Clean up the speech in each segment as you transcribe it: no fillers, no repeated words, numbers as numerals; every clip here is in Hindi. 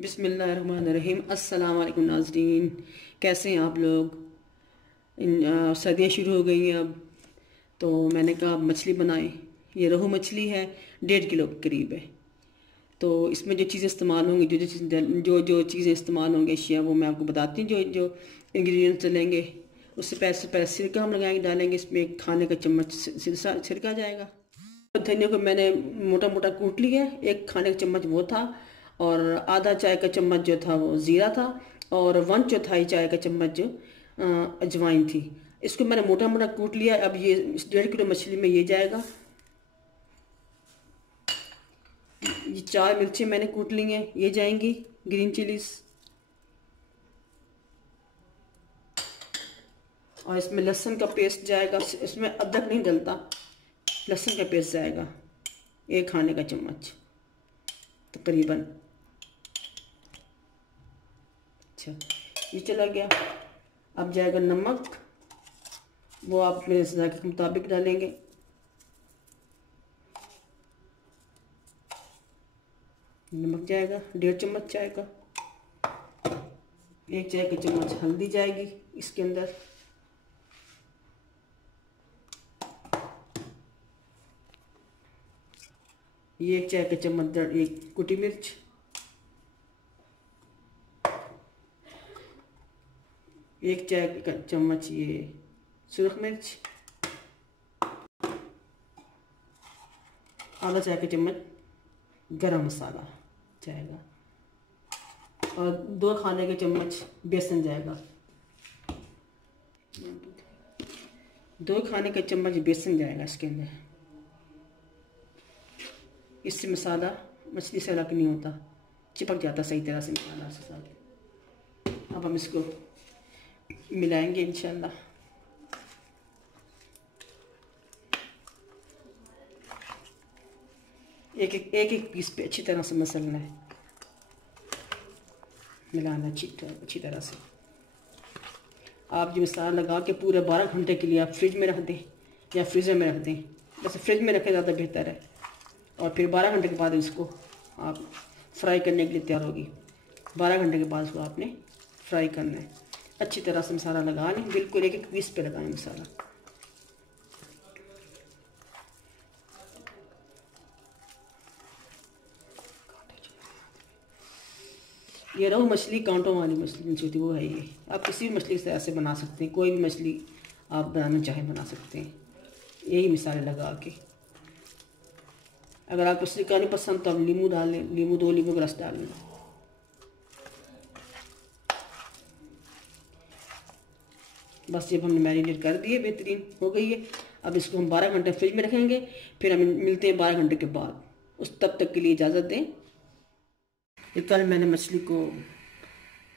बिस्मिल्लाहिर्रहमानिर्रहीम। अस्सलाम वालेकुम नाज़रीन, कैसे हैं आप लोग। सर्दियाँ शुरू हो गई हैं अब, तो मैंने कहा अब मछली बनाएं। ये रोहू मछली है, 1.5 किलो के करीब है। तो इसमें जो चीज़ें इस्तेमाल होंगी, जो चीज़ें इस्तेमाल होंगी, अशिया, वो मैं आपको बताती हूँ। जो जो इंग्रेडिएंट्स चलेंगे, उससे पहले सिरका हम लगाएंगे, डालेंगे इसमें 1 खाने का चम्मच सिरका जाएगा। धनिया को मैंने मोटा मोटा कूट लिया, 1 खाने का चम्मच वो था, और आधा चाय का चम्मच जो था वो ज़ीरा था, और 1/4 चाय का चम्मच जो अजवाइन थी। इसको मैंने मोटा मोटा कूट लिया। अब ये 1.5 किलो मछली में ये जाएगा। ये 4 मिर्चें मैंने कूट ली हैं, ये जाएंगी, ग्रीन चिलीज। और इसमें लहसुन का पेस्ट जाएगा, इसमें अदरक नहीं डलता, लहसुन का पेस्ट जाएगा 1 खाने का चम्मच तकरीबन। अच्छा, ये चला गया। अब जाएगा नमक, वो आप मेरे जायके के मुताबिक डालेंगे। नमक जाएगा 1.5 चम्मच चाय का। 1 चाय का चम्मच हल्दी जाएगी इसके अंदर। ये 1 चाय का चम्मच एक कुटी मिर्च। 1 चाय का चम्मच ये सुरख मिर्च। आधा चाय का चम्मच गरम मसाला जाएगा, और 2 खाने के चम्मच बेसन जाएगा। 2 खाने का चम्मच बेसन जाएगा इसके अंदर। इससे मसाला मछली से अलग नहीं होता, चिपक जाता सही तरह से मसाला से साथ। अब हम इसको मिलाएंगे इंशाल्लाह। एक पीस पे अच्छी तरह से मसलना है, मिलाना अच्छी तरह से। आप जो मसाला लगा के पूरे 12 घंटे के लिए आप फ्रिज में रख दें या फ्रीज़र में रख दें। वैसे फ्रिज में रखें ज़्यादा बेहतर है। और फिर 12 घंटे के बाद इसको आप फ्राई करने के लिए तैयार होगी। 12 घंटे के बाद इसको आपने फ्राई करना है। अच्छी तरह से मसाला लगा लें, बिल्कुल एक पीस पे लगाएं मसाला। ये रोहू मछली कांटों वाली मछली जो थी वो है। ये आप किसी भी मछली से ऐसे बना सकते हैं, कोई भी मछली आप बनाना चाहें बना सकते हैं, यही मिसालें लगा के। अगर आपको सिरका नहीं पसंद तो आप नींबू डाल लें, 2 नींबू का रस डाल लें। बस जब हमने मैरिनेट कर दिए, बेहतरीन हो गई है। अब इसको हम 12 घंटे फ्रिज में रखेंगे, फिर हम मिलते हैं 12 घंटे के बाद। उस तब तक के लिए इजाज़त दें। ये कल मैंने मछली को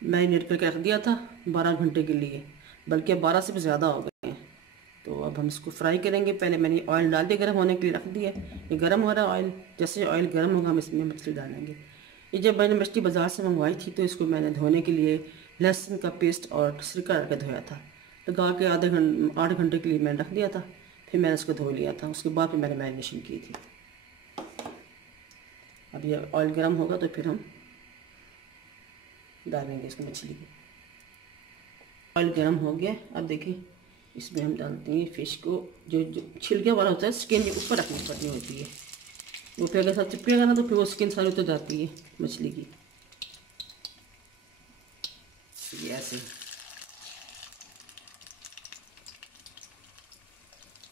मैरिनेट करके रख दिया था 12 घंटे के लिए, बल्कि 12 से भी ज़्यादा हो गए हैं। तो अब हम इसको फ्राई करेंगे। पहले मैंने ऑयल डाल दिया, गर्म होने के लिए रख दिया। ये गर्म हो रहा है ऑयल। जैसे ऑयल गर्म होगा हम इसमें मछली डालेंगे। ये जब मैंने मछली बाज़ार से मंगवाई थी तो इसको मैंने धोने के लिए लहसुन का पेस्ट और सिरका डाल के धोया था। लगा के 8 घंटे के लिए मैंने रख दिया था। फिर मैंने इसको धो लिया था, उसके बाद फिर मैंने मैरिनेशन की थी। अब ये ऑयल गर्म होगा तो फिर हम डालेंगे इसको मछली को। ऑयल गर्म हो गया। अब देखें, इसमें हम डालते हैं फ़िश को। जो छिलके वाला होता है, स्किन जो ऊपर रखनी पड़नी होती है, वो फिर अगर साथ चिपकेगा ना तो फिर वो स्किन सारी उतर जाती है मछली की। ये ऐसे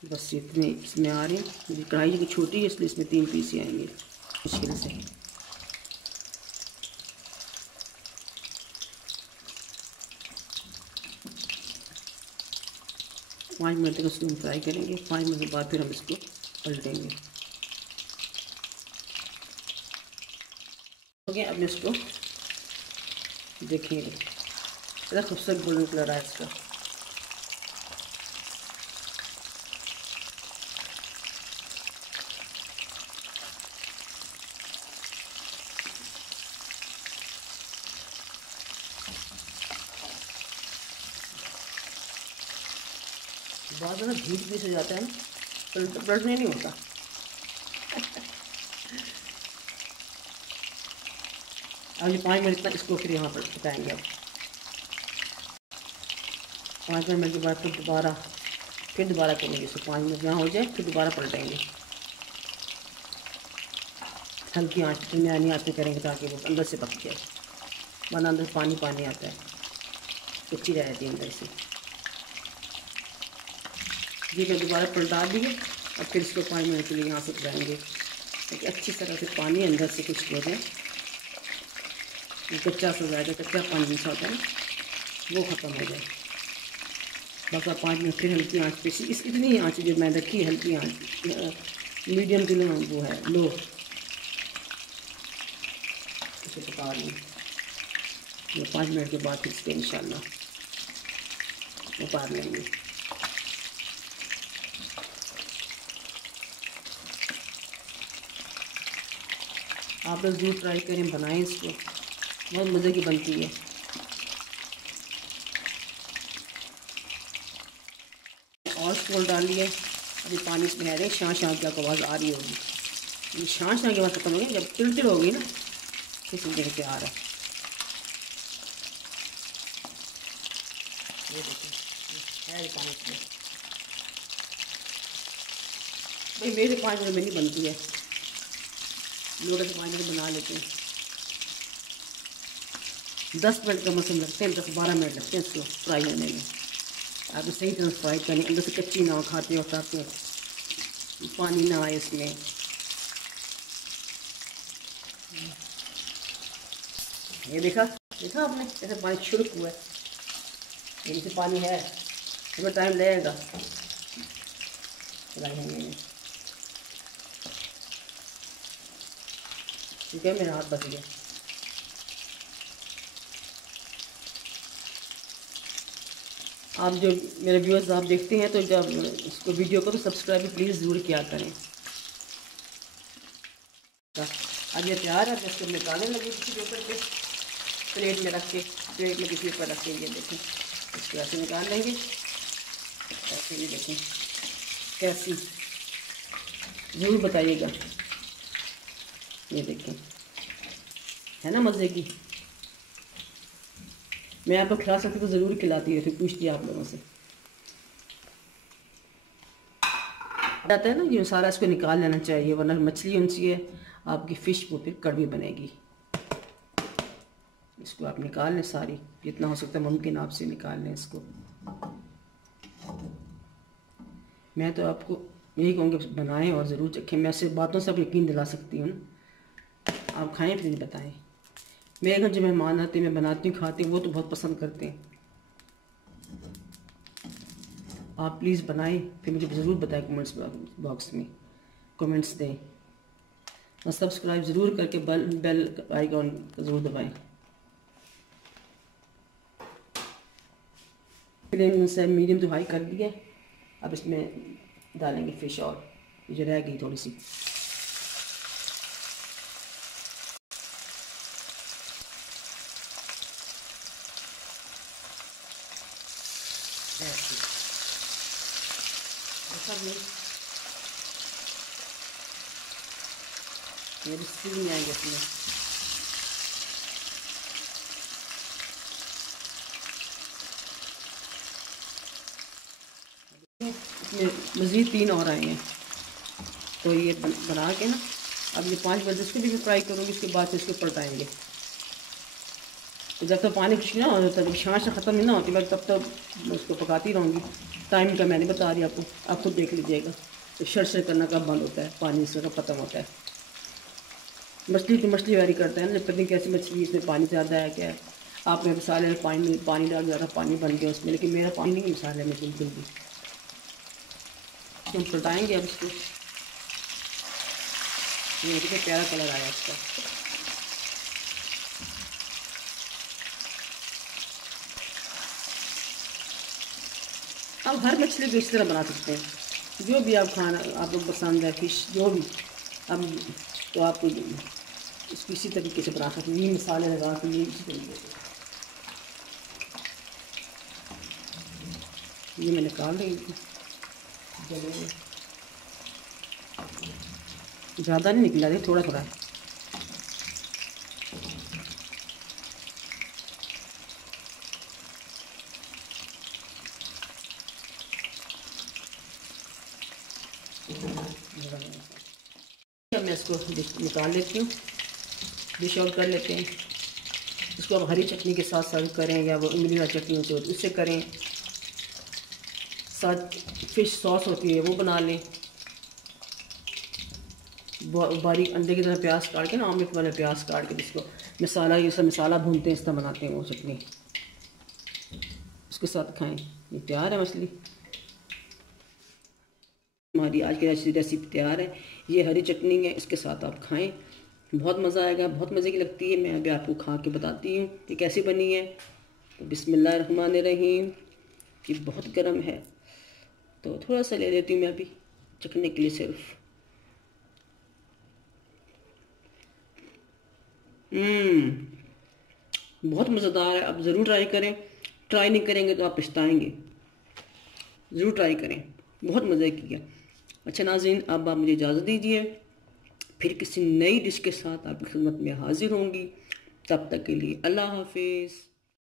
बस इतने इसमें आ रहे हैं। ये कढ़ाई की छोटी है इसलिए इसमें 3 पीस ही आएंगे मुश्किल से। 5 मिनट तक उसको हम फ्राई करेंगे। 5 मिनट के बाद फिर हम इसको पलटेंगे। हो गया। अब इसको देखिए, बड़ा खूबसूरत गोल्डन कलर है इसका। बहुत ज़्यादा भीड़ पीस हो जाता है ना, पलटने नहीं होता। अब ये 5 मिनट तक इसको फिर यहाँ पर पकाएंगे। अब 5 मिनट के बाद फिर दोबारा करेंगे इसको। 5 मिनट यहाँ हो जाए फिर दोबारा पलटेंगे। हल्की आँच पे दरमियानी आँच पे करेंगे ताकि वो अंदर से पक जाए, वरना अंदर पानी पानी आता है, कच्ची रह जाती है अंदर से। जी मैं दोबारा पलटा दिए। अब फिर इसको 5 मिनट के लिए यहाँ से पकाएंगे ताकि अच्छी तरह से पानी अंदर से कुछ हो जाए, कच्चा सा जाएगा, कच्चा पानी सा होता है वो ख़त्म हो जाए। बस अब 5 मिनट फिर हल्की आँच पे, इतनी आँच जो मैं रखी हल्की आँच, मीडियम टू वो है लो, इसे पका लें। ये 5 मिनट के बाद फिर इसको इंशाल्लाह उतार लेंगे। आप लोग ज़रूर ट्राई करें, बनाएं इसको, बहुत मज़े की बनती है। और स्टोल डाल लिया, अभी पानी इसमें है, शाँ शाँ की आपको आवाज़ आ रही होगी। ये शाँ शाँ की आवाज़ खत्म होगी, जब चिड़चिड़ होगी ना फिर समझे के आ रहा है। ये देखिए है पानी इसमें। भाई मेरे 5 मिनट में नहीं बनती है, लोग तो 5 मिनट बना लेते हैं। 10 मिनट का मौसम लगते हैं, 10-12 मिनट लगते हैं इसको फ्राई होने में। आप सही तरह फ्राई करें, अंदर से कच्ची ना हो, खाते हो ताकि पानी ना आए इसमें। ये देखा आपने कैसे पानी छिड़क हुआ है, नीचे पानी है, हमें टाइम लगेगा फ्राई होने में। ठीक है, मेरा हाथ बच गया। आप जो मेरे व्यूअर्स आप देखते हैं तो जब इसको वीडियो को तो सब्सक्राइब प्लीज़ ज़रूर किया करें। अब ये तैयार है, इसको निकालने लगे किसी के ऊपर पे, प्लेट में रख के, प्लेट में किसी ऊपर रख के, ये देखें इसको ऐसे निकाल लेंगे। ऐसे भी देखें कैसी, ज़रूर बताइएगा। ये देखें है ना मज़े की। मैं आपको खिला सकती तो ज़रूर खिलाती है, फिर पूछती आप लोगों से। जाता है ना ये सारा, इसको निकाल लेना चाहिए, वरना मछली उनसी है आपकी फ़िश वो फिर कड़वी बनेगी। इसको आप निकाल लें सारी, जितना हो सकता है मुमकिन आपसे निकाल लें इसको। मैं तो आपको यही कहूँगी बनाएं और ज़रूर चखें। मैं सिर्फ बातों से आप यकीन दिला सकती हूँ ना, आप खाएं फिर बताएं। मेरे घर जो मेहमान आते हैं, मैं बनाती हूँ, खाते हैं, वो तो बहुत पसंद करते हैं। आप प्लीज़ बनाएं फिर मुझे ज़रूर बताएं, कमेंट्स बॉक्स में कमेंट्स दें और सब्सक्राइब ज़रूर करके बेल आइकॉन ज़रूर दबाएं। फ्लेम से मीडियम टू हाई कर दिया। अब इसमें डालेंगे फ़िश और जो रह गई थोड़ी सी। ये रिश्ते नहीं आएंगे इसमें। इसमें मज़ीद 3 और आए हैं, तो ये बना के ना अब ये 5 बजे इसको भी फ्राई करूँगी, उसके बाद इसको पलटाएंगे। तो जब तक पानी कुछ ना हो, जब तक शांश ख़त्म नहीं ना होती, मैं तब तक उसको पकाती रहूँगी। टाइम का मैं नहीं बता रही आपको, आप खुद देख लीजिएगा। तो शर करना कब बंद होता है, पानी इसका कब ख़त्म होता है। मछली तो मछली वारी करता है ना, पता नहीं कैसी मछली, इसमें पानी ज़्यादा है क्या है। आपने मसाले में पानी डाल ज़्यादा पानी बन गया उसमें, लेकिन मेरा पानी नहीं मसाले में बिल्कुल भी। हम पलटाएँगे अब इसको। ये देखिए प्यारा कलर आया इसका। अब हर मछली को इस तरह बना सकते हैं, जो भी आप खाना आप लोग पसंद है, फ़िश जो भी। अब तो आप इसको इसी तरीके से बना सकते हैं, ये मसाले लगा के ये इसी तरीके से। ये मैं निकाल रही थी, ज़्यादा नहीं निकला रही, थोड़ा थोड़ा। अब मैं इसको निकाल लेती हूँ, डिश आउट कर लेते हैं। इसको आप हरी चटनी के साथ सर्व करें या वो इमली वाली चटनी होती है उससे करें, साथ फिश सॉस होती है वो बना लें। बारीक अंडे की तरह प्याज काट के ना, आमलेट वाले प्याज काट के जिसको मसाला, ये सब मसाला भूनते हैं इस तरह बनाते हैं वो चटनी, उसके साथ खाएं। ये तैयार है मछली, हमारी आज की रेसिपी तैयार है। ये हरी चटनी है, इसके साथ आप खाएं, बहुत मज़ा आएगा, बहुत मज़े की लगती है। मैं अभी आपको खा के बताती हूँ कि कैसी बनी है। तो बिस्मिल्लाहिर्रहमानिर्रहीम। ये बहुत गर्म है तो थोड़ा सा ले लेती हूँ मैं अभी चखने के लिए सिर्फ। बहुत मज़ेदार है, आप ज़रूर ट्राई करें। ट्राई नहीं करेंगे तो आप पछताएंगे, ज़रूर ट्राई करें, बहुत मज़े की है। अच्छा नाज़रीन, अब आप मुझे इजाज़त दीजिए, फिर किसी नई डिश के साथ आपकी खिदमत में हाजिर होंगी। तब तक के लिए अल्लाह हाफिज़।